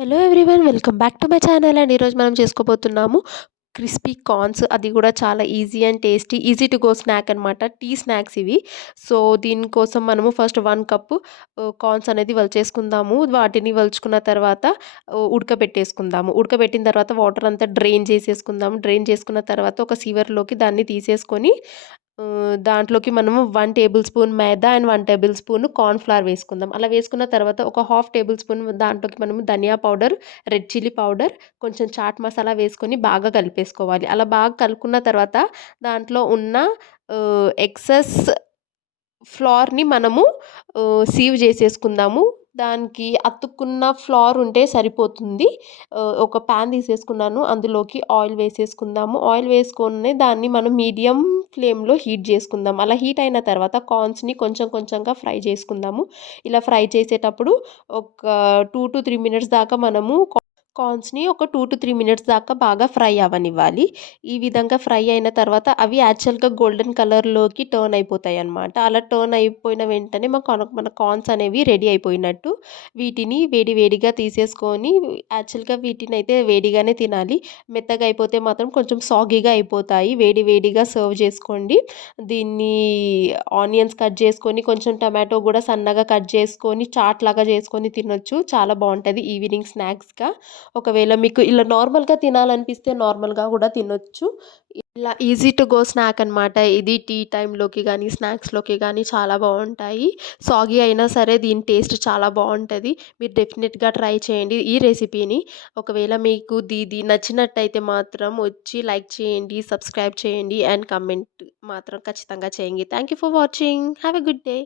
Hello everyone, welcome back to my channel. And ఈరోజు మనం చేసుకోబోతున్నాము crispy corns. అది కూడా చాలా easy and tasty, easy to go snack అనమాట. టీ స్నాక్స్ ఇవి. సో దీనికోసం మనము ఫస్ట్ 1 కప్పు కార్న్స్ అనేది వలిచేసుకుందాము. వాటిని వలుచుకున్న తర్వాత ఉడకబెట్టేసుకుందాము. ఉడకబెట్టిన తర్వాత వాటర్ అంతా డ్రైన్ చేసేసుకుందాము. డ్రైన్ చేసుకున్న తర్వాత ఒక సివర్లోకి దాన్ని తీసేసుకొని దాంట్లోకి మనము 1 table spoon maida and 1 table spoon corn flour వేసుకుందాం. అలా వేసుకున్న తర్వాత ఒక హాఫ్ టేబుల్ స్పూన్ దాంట్లోకి మనము ధనియా పౌడర్, రెడ్ చిల్లీ పౌడర్, కొంచెం చాట్ మసాలా వేసుకొని బాగా కలిపేసుకోవాలి. అలా బాగా కలుపుకున్న తర్వాత దాంట్లో ఉన్న ఎక్సెస్ ఫ్లోర్‌ని మనము సీవ్ చేసేసుకుందాము. దానికి అతుక్కున్న ఫ్లోర్ ఉంటే సరిపోతుంది. ఒక పాన్ తీసేసుకున్నాను. అందులోకి ఆయిల్ వేసేసుకుందాము. ఆయిల్ వేసుకొని దాన్ని మనం మీడియం ఫ్లేమ్‌లో హీట్ చేసుకుందాం. అలా హీట్ అయిన తర్వాత కార్న్స్‌ని కొంచెం కొంచెంగా ఫ్రై చేసుకుందాము. ఇలా ఫ్రై చేసేటప్పుడు ఒక 2-3 మినిట్స్ దాకా మనము కార్న్స్‌ని ఒక 2-3 మినిట్స్ దాకా బాగా ఫ్రై అవ్వనివ్వాలి. ఈ విధంగా ఫ్రై అయిన తర్వాత అవి యాక్చువల్‌గా గోల్డెన్ కలర్‌లోకి టర్న్ అయిపోతాయన్నమాట. అలా టర్న్ అయిపోయిన వెంటనే మన కార్న్స్ అనేవి రెడీ అయిపోయినట్టు. వీటిని వేడి వేడిగా తీసేసుకొని, యాక్చువల్‌గా వీటినైతే వేడిగానే తినాలి. మెత్తగా అయిపోతే మాత్రం కొంచెం సాగీగా అయిపోతాయి. వేడి వేడిగా సర్వ్ చేసుకోండి. దీన్ని ఆనియన్స్ కట్ చేసుకొని, కొంచెం టమాటో కూడా సన్నగా కట్ చేసుకొని చాట్ లాగా చేసుకొని తినొచ్చు. చాలా బావుంటది ఈవినింగ్ స్నాక్స్‌గా. ఒకవేళ మీకు ఇలా నార్మల్‌గా తినాలనిపిస్తే నార్మల్‌గా కూడా తినొచ్చు. ఇలా ఈజీ టు గో స్నాక్ అనమాట. ఇది టీ టైమ్‌లోకి గానీ, స్నాక్స్‌లోకి గానీ చాలా బావుంటాయి. సాగీ అయినా సరే దీని టేస్ట్ చాలా బావుంటది. మీరు డెఫినిట్‌గా ట్రై చేయండి ఈ రెసిపీని. ఒకవేళ మీకు ఇది నచ్చినట్టయితే మాత్రం వచ్చి లైక్ చేయండి, సబ్స్క్రైబ్ చేయండి అండ్ కామెంట్ మాత్రం ఖచ్చితంగా చేయండి. Thank you for watching. Have a good day.